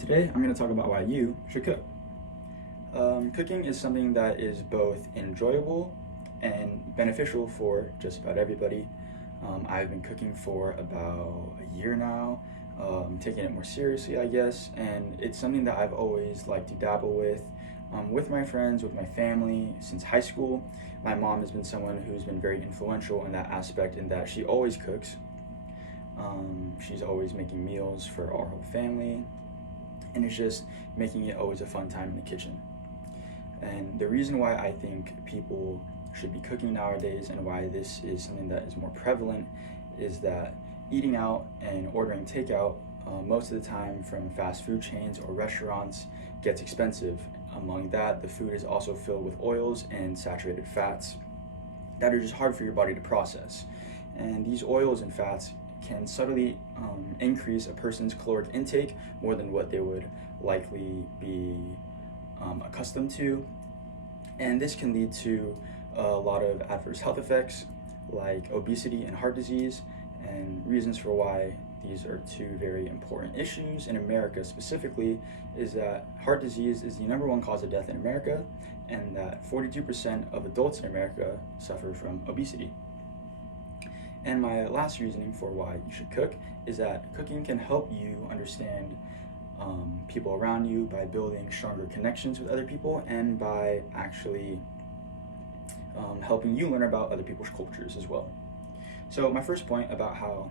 Today, I'm going to talk about why you should cook. Cooking is something that is both enjoyable and beneficial for just about everybody. I've been cooking for about a year now, taking it more seriously, I guess, and it's something that I've always liked to dabble with my friends, with my family since high school. My mom has been someone who's been very influential in that aspect, in that she always cooks. She's always making meals for our whole family, and it's just making it always a fun time in the kitchen. And the reason why I think people should be cooking nowadays and why this is something that is more prevalent is that eating out and ordering takeout most of the time from fast food chains or restaurants gets expensive. Among that, the food is also filled with oils and saturated fats that are just hard for your body to process. And these oils and fats can subtly increase a person's caloric intake more than what they would likely be accustomed to. And this can lead to a lot of adverse health effects like obesity and heart disease, and reasons for why these are two very important issues in America specifically is that heart disease is the number one cause of death in America, and that 42% of adults in America suffer from obesity. And my last reasoning for why you should cook is that cooking can help you understand people around you by building stronger connections with other people, and by actually helping you learn about other people's cultures as well. So my first point about how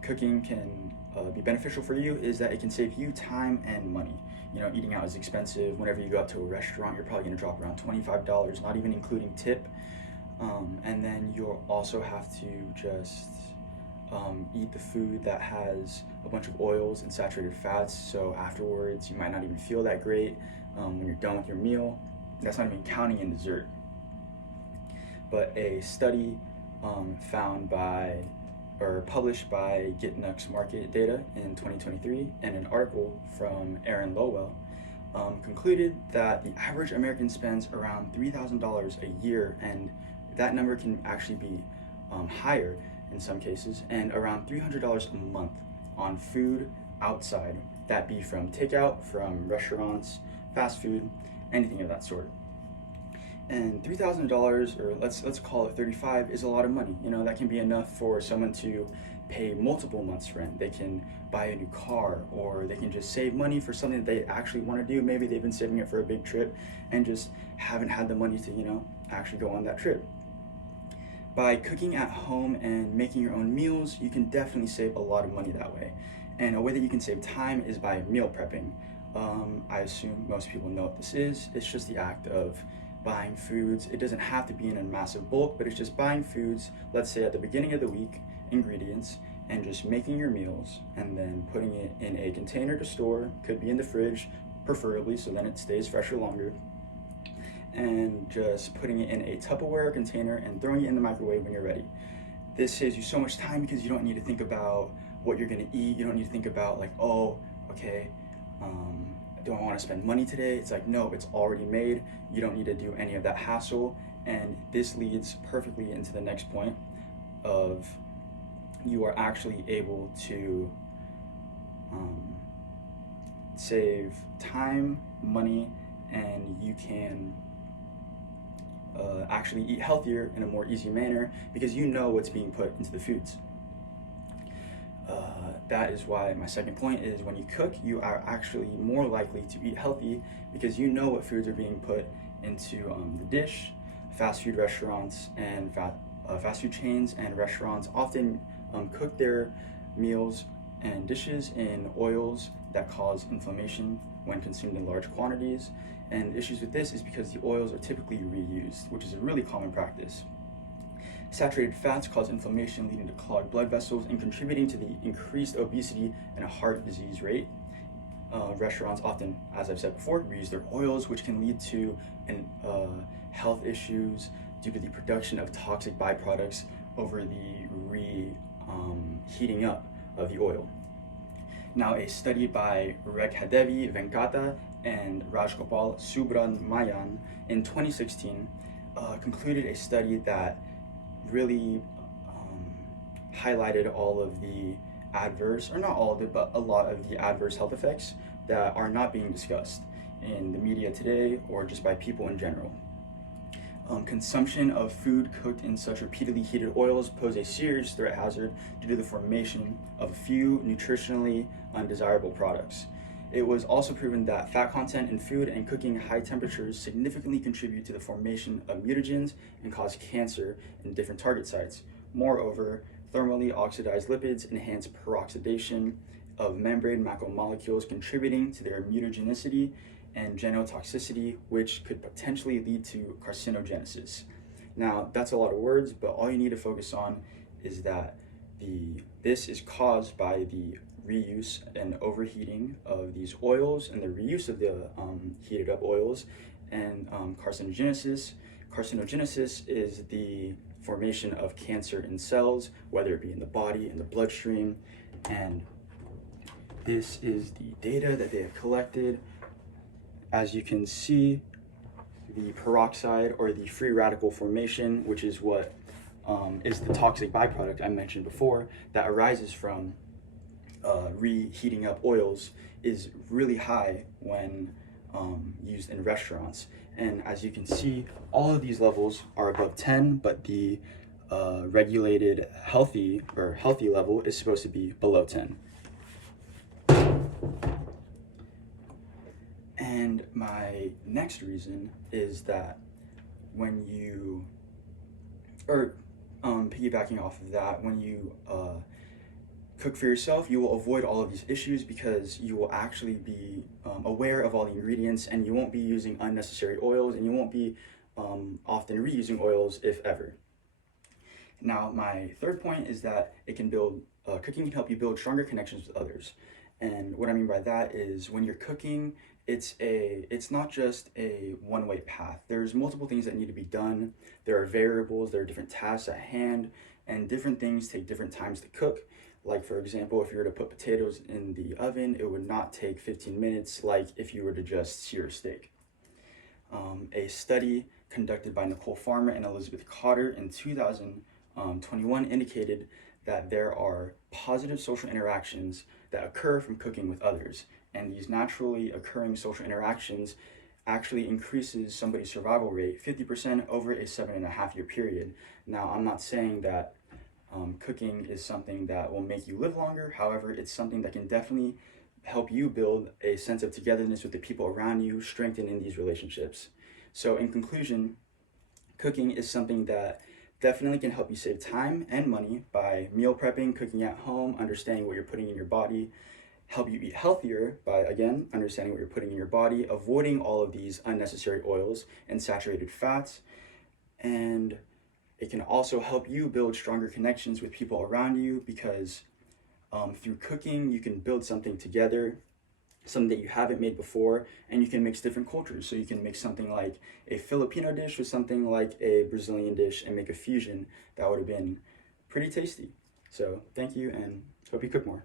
cooking can be beneficial for you is that it can save you time and money. You know, eating out is expensive. Whenever you go out to a restaurant, you're probably going to drop around $25, not even including tip. And then you'll also have to just eat the food that has a bunch of oils and saturated fats, so afterwards you might not even feel that great when you're done with your meal. That's not even counting in dessert. But a study found by or published by GetNux Market Data in 2023, and an article from Aaron Lowell concluded that the average American spends around $3,000 a year, and that number can actually be higher in some cases, and around $300 a month on food outside, that be from takeout, from restaurants, fast food, anything of that sort. And $3,000, or let's call it 35, is a lot of money. You know, that can be enough for someone to pay multiple months' rent. They can buy a new car, or they can just save money for something that they actually want to do. Maybe they've been saving it for a big trip and just haven't had the money to, actually go on that trip. By cooking at home and making your own meals, you can definitely save a lot of money that way. And a way that you can save time is by meal prepping. I assume most people know what this is. It's just the act of buying foods. It doesn't have to be in a massive bulk, but it's just buying foods, let's say at the beginning of the week, ingredients, and just making your meals, and then putting it in a container to store. Could be in the fridge, preferably, so then it stays fresher longer. And just putting it in a Tupperware container and throwing it in the microwave when you're ready. This saves you so much time because you don't need to think about what you're gonna eat. You don't need to think about like, oh, okay, do I want to spend money today? It's like, no, it's already made. You don't need to do any of that hassle. And this leads perfectly into the next point of you are actually able to save time, money, and you can actually eat healthier in a more easy manner because you know what's being put into the foods. That is why my second point is when you cook, you are actually more likely to eat healthy because you know what foods are being put into the dish. Fast food restaurants and fast food chains and restaurants often cook their meals and dishes in oils that cause inflammation when consumed in large quantities. And issues with this is because the oils are typically reused, which is a really common practice. Saturated fats cause inflammation, leading to clogged blood vessels and contributing to the increased obesity and a heart disease rate. Restaurants often, as I've said before, reuse their oils, which can lead to health issues due to the production of toxic byproducts over the heating up of the oil. Now, a study by Rekhadevi Venkata and Rajgopal Subramanian in 2016 concluded a study that really highlighted all of the adverse, or not all of it, but a lot of the adverse health effects that are not being discussed in the media today or just by people in general. Consumption of food cooked in such repeatedly heated oils pose a serious threat hazard due to the formation of a few nutritionally undesirable products. It was also proven that fat content in food and cooking at high temperatures significantly contribute to the formation of mutagens and cause cancer in different target sites. Moreover, thermally oxidized lipids enhance peroxidation of membrane macromolecules, contributing to their mutagenicity and genotoxicity, which could potentially lead to carcinogenesis. Now, that's a lot of words, but all you need to focus on is that this is caused by the reuse and overheating of these oils and the reuse of the heated up oils, and carcinogenesis. Carcinogenesis is the formation of cancer in cells, whether it be in the body, in the bloodstream, and this is the data that they have collected. As you can see, the peroxide or the free radical formation, which is what is the toxic byproduct I mentioned before that arises from reheating up oils, is really high when used in restaurants. And as you can see, all of these levels are above 10, but the regulated healthy level is supposed to be below 10. And my next reason is that when you, piggybacking off of that, when you cook for yourself, you will avoid all of these issues because you will actually be aware of all the ingredients, and you won't be using unnecessary oils, and you won't be often reusing oils, if ever. Now, my third point is that cooking can help you build stronger connections with others. And what I mean by that is when you're cooking, it's not just a one-way path. There's multiple things that need to be done. There are variables, there are different tasks at hand, and different things take different times to cook. Like, for example, if you were to put potatoes in the oven, it would not take 15 minutes like if you were to just sear a steak. A study conducted by Nicole Farmer and Elizabeth Cotter in 2021 indicated that there are positive social interactions that occur from cooking with others. And these naturally occurring social interactions actually increases somebody's survival rate 50% over a 7.5-year period. Now, I'm not saying that cooking is something that will make you live longer. However, it's something that can definitely help you build a sense of togetherness with the people around you, strengthening these relationships. So in conclusion, cooking is something that definitely can help you save time and money by meal prepping, cooking at home, understanding what you're putting in your body, help you eat healthier by, again, understanding what you're putting in your body, avoiding all of these unnecessary oils and saturated fats, and it can also help you build stronger connections with people around you because through cooking, you can build something together, something that you haven't made before, and you can mix different cultures. So you can mix something like a Filipino dish with something like a Brazilian dish and make a fusion that would have been pretty tasty. So thank you, and hope you cook more.